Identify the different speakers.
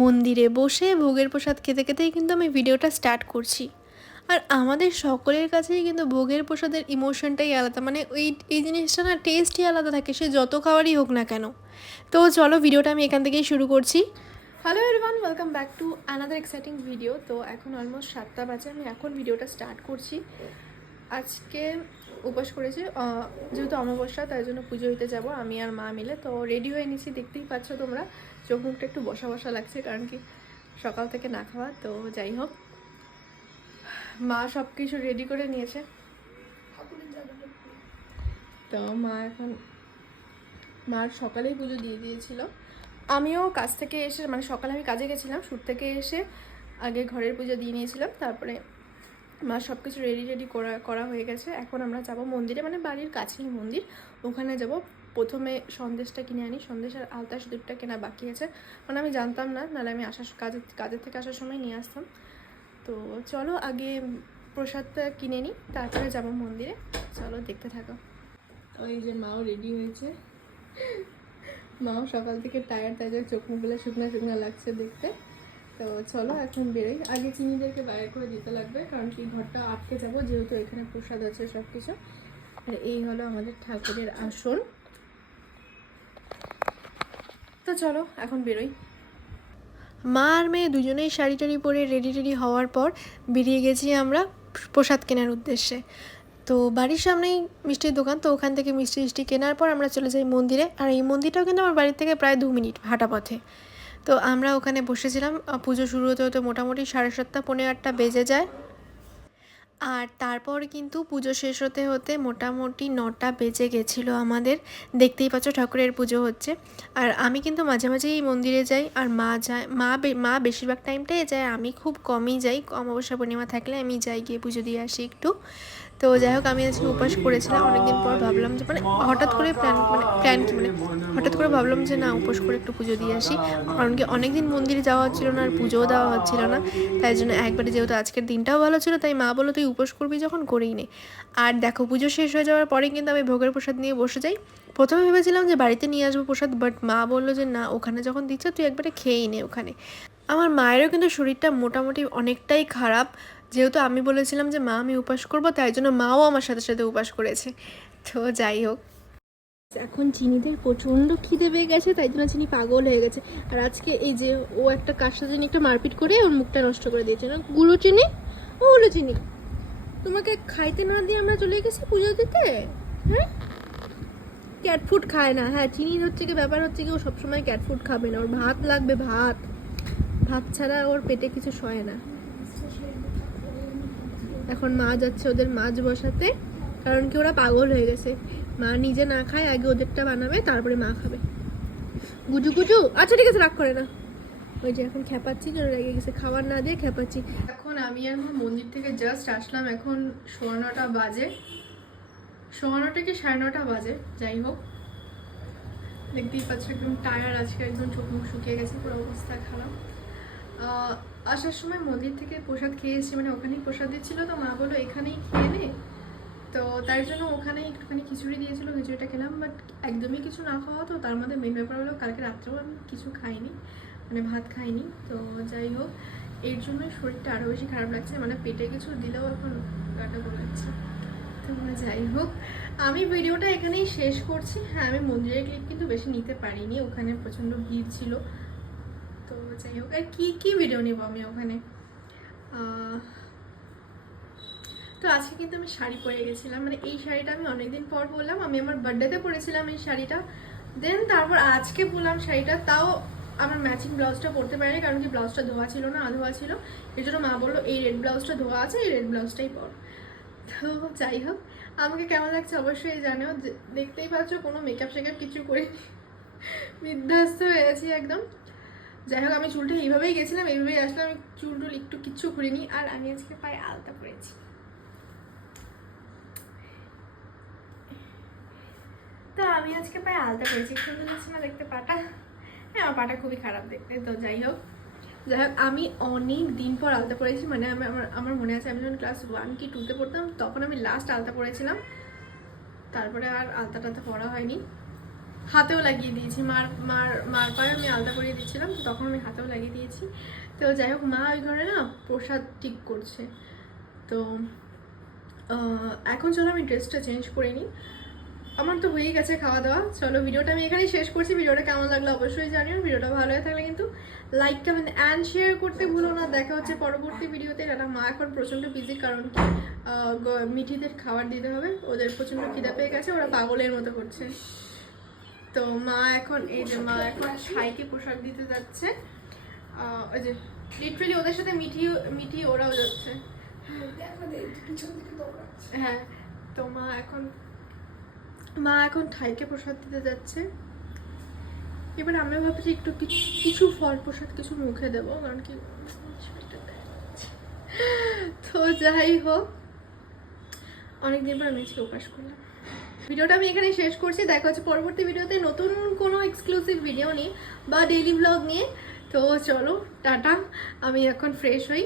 Speaker 1: মন্দিরে বসে ভোগের প্রসাদ খেতে খেতেই কিন্তু আমি ভিডিওটা স্টার্ট করছি। আর আমাদের সকলের কাছেই কিন্তু ভোগের প্রসাদের ইমোশনটাই আলাদা। মানে ওই, এই জিনিসটা না টেস্টই আলাদা থাকে, সে যত খাবারই হোক না কেন। তো চলো ভিডিওটা আমি এখান থেকেই শুরু করছি। Hello everyone welcome back to another exciting video তো এখন অলমোস্ট সাতটা বাজে, আমি এখন ভিডিওটা স্টার্ট করছি। আজকে উপোস করেছি। যেহেতু অমাবস্যা, তাই জন্য পুজো দিতে যাব, আমি আর মা মিলে। তো রেডি হয়ে নিয়েছি, দেখতেই পাচ্ছ তোমরা। চোখ মুখটা একটু বসা বসা লাগছে, কারণ কি সকাল থেকে না খাওয়া, তো যাই হোক। মা সব কিছু রেডি করে নিয়েছে। তো মা এখন, মার সকালেই পুজো দিয়ে দিয়েছিল। আমিও কাজ থেকে এসে মানে সকালে আমি কাজে গেছিলাম সুর থেকে এসে আগে ঘরের পুজো দিয়ে নিয়েছিলাম, তারপরে মা সব কিছু রেডি রেডি করা করা হয়ে গেছে। এখন আমরা যাব মন্দিরে মানে বাড়ির কাছেই মন্দির। ওখানে যাব, প্রথমে সন্দেশটা কিনে আনি। সন্দেশ আর আলতা সিঁদুরটা কেনা বাকি আছে। মানে আমি জানতাম না, নাহলে আমি আসার কাজের কাজের থেকে আসার সময় নিয়ে আসতাম। তো চলো আগে প্রসাদটা কিনে নিই তারপরে যাব মন্দিরে। চলো দেখতে থাকো। ওই যে মাও রেডি হয়েছে। মাও সকাল থেকে টায়ার জন্য চোখ মুখগুলো শুকনো শুকনো লাগছে দেখতে। তো চলো, এখন বেরোই। আগে চিনিদেরকে বাইরে করে দিতে লাগবে, কারণ কি ঘরটা আটকে যাব, যেহেতু এখানে প্রসাদ আছে সব কিছু আর এই হলো আমাদের ঠাকুরের আসন। তো চলো, এখন বেরোই। মা আর মেয়ে দুজনেই শাড়ি টাড়ি পরে রেডি রেডি হওয়ার পর বেরিয়ে গেছি আমরা প্রসাদ কেনার উদ্দেশ্যে। তো বাড়ির সামনেই মিষ্টির দোকান, তো ওখান থেকে মিষ্টি মিষ্টি কেনার পর আমরা চলে যাই মন্দিরে। আর এই মন্দিরটাও কিন্তু আমার বাড়ির থেকে প্রায় দু মিনিট হাঁটা পথে। তো আমরা ওখানে বসেছিলাম পুজো শুরু হতে হতে মোটামুটি সাড়ে সাতটা পনেরো আটটা বেজে যায়। আর তারপর কিন্তু পুজো শেষ হতে হতে মোটামুটি নটা বেজে গেছিল আমাদের। দেখতেই পাচ্ছ ঠাকুরের পুজো হচ্ছে। আর আমি কিন্তু মাঝে মাঝেই মন্দিরে যাই, আর মা যায়, মা মা বেশিরভাগ টাইমটাই যায়, আমি খুব কমই যাই। অমাবস্যা পূর্ণিমা থাকলে আমি যাই গিয়ে পুজো দিয়ে আসি একটু। তো যাই হোক, আমি আজকে উপাস করেছিলাম। অনেকদিন পর ভাবলাম যে মানে হঠাৎ করে প্ল্যান মানে প্ল্যান কি মানে হঠাৎ করে ভাবলাম যে, না, উপোস করে একটু পুজো দিয়ে আসি। কারণ কি, অনেকদিন মন্দিরে যাওয়া হচ্ছিল না আর পুজোও দেওয়া হচ্ছিল না। তাই জন্য একবারে যেহেতু আজকের দিনটাও ভালো ছিল, তাই মা বলল, তুই উপোস করবি যখন, করেই নে। আর দেখো, পুজো শেষ হয়ে যাওয়ার পরে কিন্তু আমি ভোগের প্রসাদ নিয়ে বসে যাই। প্রথমে ভেবেছিলাম যে, বাড়িতে নিয়ে আসব প্রসাদ, বাট মা বলল যে, না, ওখানে যখন দিচ্ছে, তুই একবারে খেয়েই নে ওখানে। আমার মায়েরও কিন্তু শরীরটা মোটামুটি অনেকটাই খারাপ। যেহেতু আমি বলেছিলাম যে মা, আমি উপাস করব, তাই জন্য মাও আমার সাথে সাথে উপাস করেছে। তো যাই হোক। এখন চিনিদের প্রচণ্ড খিদে পেয়ে গেছে, তাই জন্য চিনি পাগল হয়ে গেছে। আর আজকে এই যে ও একটা কার সাথে একটা মারপিট করে, ওর মুখটা নষ্ট করে দিয়েছে। না গুলো চিনি? ও গুলো চিনি। তোমাকে খাইতে না দিয়ে আমরা চলে গেছি পুজো দিতে? হ্যাঁ? ক্যাট ফুড খায় না। হ্যাঁ চিনির হচ্ছে কি, ব্যাপার হচ্ছে কি, ও সবসময় ক্যাট ফুড খাবে না। ওর ভাত লাগবে ভাত। ভাত ছাড়া ওর পেটে কিছু সয় না। এখন মা যাচ্ছে ওদের মাছ বসাতে, কারণ কি ওরা পাগল হয়ে গেছে। মা নিজে না খায়, আগে ওদেরটা বানাবে, তারপরে মা খাবে। গুজু গুজু। আচ্ছা ঠিক আছে, রাগ করে না। ওই যে এখন খেপাচ্ছি জন্য লেগে গেছে। খাবার না দিয়ে খেপাচ্ছি। এখন আমি আর মা মন্দির থেকে জাস্ট আসলাম। এখন সোয়া নটা বাজে। সোয়া নটা কি সাড়ে নটা বাজে? যাই হোক। দেখতেই পাচ্ছ, একদম টায়ার আজকে, একদম চোখ মুখ শুকিয়ে গেছে, পুরো অবস্থা খারাপ। আসার সময় মন্দির থেকে প্রসাদ খেয়ে এসেছি মানে ওখানেই প্রসাদ দিচ্ছিল, তো মা বলল, এখানেই খেয়ে নে। তো তার জন্য ওখানে একটুখানি খিচুড়ি দিয়েছিল, খিচুড়িটা খেলাম বাট একদমই কিছু না খাওয়া তো, তার মধ্যে মেন ব্যাপার হলো কালকে রাত্রেও আমি কিছু খাইনি মানে ভাত খাইনি, তো যাই হোক, এর জন্যই শরীরটা আরও বেশি খারাপ লাগছে মানে পেটে কিছু দিলেও এখন গাটা যাচ্ছে তো মানে যাই হোক, আমি ভিডিওটা এখানেই শেষ করছি। হ্যাঁ আমি মন্দিরের ক্লিপ কিন্তু বেশি নিতে পারিনি, ওখানে প্রচণ্ড ভিড় ছিল। তো যাই হোক, আর কী কী ভিডিও নেব আমি ওখানে? তো আজকে কিন্তু আমি শাড়ি পরে গেছিলাম। মানে এই শাড়িটা আমি অনেকদিন পর পরলাম আমি আমার বার্থডেতে পরেছিলাম এই শাড়িটা। দেন তারপর আজকে পরলাম শাড়িটা, তাও আমার ম্যাচিং ব্লাউজটা পরতে পারিনি, কারণ কি ব্লাউজটা ধোয়া ছিল না, আধোয়া ছিল। এই জন্য মা বলল, এই রেড ব্লাউজটা ধোয়া আছে, এই রেড ব্লাউজটাই পর। তো যাই হোক, আমাকে কেমন লাগছে অবশ্যই জানিও। যে- দেখতেই পাচ্ছ কোনো মেকআপ শেকআপ কিছু করে বিধ্বস্ত হয়ে গেছি একদম। যাই হোক, আমি চুলটা এইভাবেই গেছিলাম, এইভাবেই আসলাম, আমি চুল টুল একটু কিচ্ছু করিনি আর আমি আজকে পায়ে আলতা পরেছি। তো আমি আজকে পায়ে আলতা পরেছি, সুন্দর লাগছে না দেখতে পাটা? হ্যাঁ আমার পাটা খুবই খারাপ দেখতে, তো যাই হোক। যাই হোক, আমি অনেক দিন পর আলতা পরেছি মানে আমি, আমার আমার মনে আছে, আমি যখন ক্লাস ওয়ান কি টুতে পড়তাম, তখন আমি লাস্ট আলতা পরেছিলাম। তারপরে আর আলতা টালতা পরা হয়নি। হাতেও লাগিয়ে দিয়েছি। মার মার মার পায়ে আমি আলাদা করিয়ে দিচ্ছিলাম, তো তখন আমি হাতেও লাগিয়ে দিয়েছি। তো যাই হোক, মা ওই ঘরে না প্রসাদ ঠিক করছে। তো এখন চলো আমি ড্রেসটা চেঞ্জ করে নিই। আমার তো হয়েই গেছে খাওয়া দাওয়া চলো, ভিডিওটা আমি এখানেই শেষ করছি। ভিডিওটা কেমন লাগল অবশ্যই জানিও। ভিডিওটা ভালো হয়ে থাকলে কিন্তু লাইক কমেন্ট অ্যান্ড শেয়ার করতে ভুলো না। দেখা হচ্ছে পরবর্তী ভিডিওতে। দাদা মা এখন প্রচণ্ড বিজি কারণ মিঠিদের খাবার দিতে হবে। ওদের প্রচণ্ড খিদা পেয়ে গেছে। ওরা পাগলের মতো করছে। তো মা এখন, এই যে মা এখন ছাইকে পোশাক দিতে যাচ্ছে। ওই যে লিটারেলি ওদের সাথে মিঠি মিঠি ওরাও যাচ্ছে। হ্যাঁ তো মা এখন মা এখন ঠাইকে প্রসাদ দিতে যাচ্ছে। এবার আমরা ভাবছি একটু কিছু ফল প্রসাদ কিছু মুখে দেবো, কারণ কি তো যাই হোক, অনেকদিন পর আমি আজকে উপাস করলাম। ভিডিওটা আমি এখানে শেষ করছি। দেখা হচ্ছে পরবর্তী ভিডিওতে। নতুন কোনো এক্সক্লুসিভ ভিডিও নিয়ে বা ডেইলি ব্লগ নিয়ে। তো চলো, টাটা। আমি এখন ফ্রেশ হই।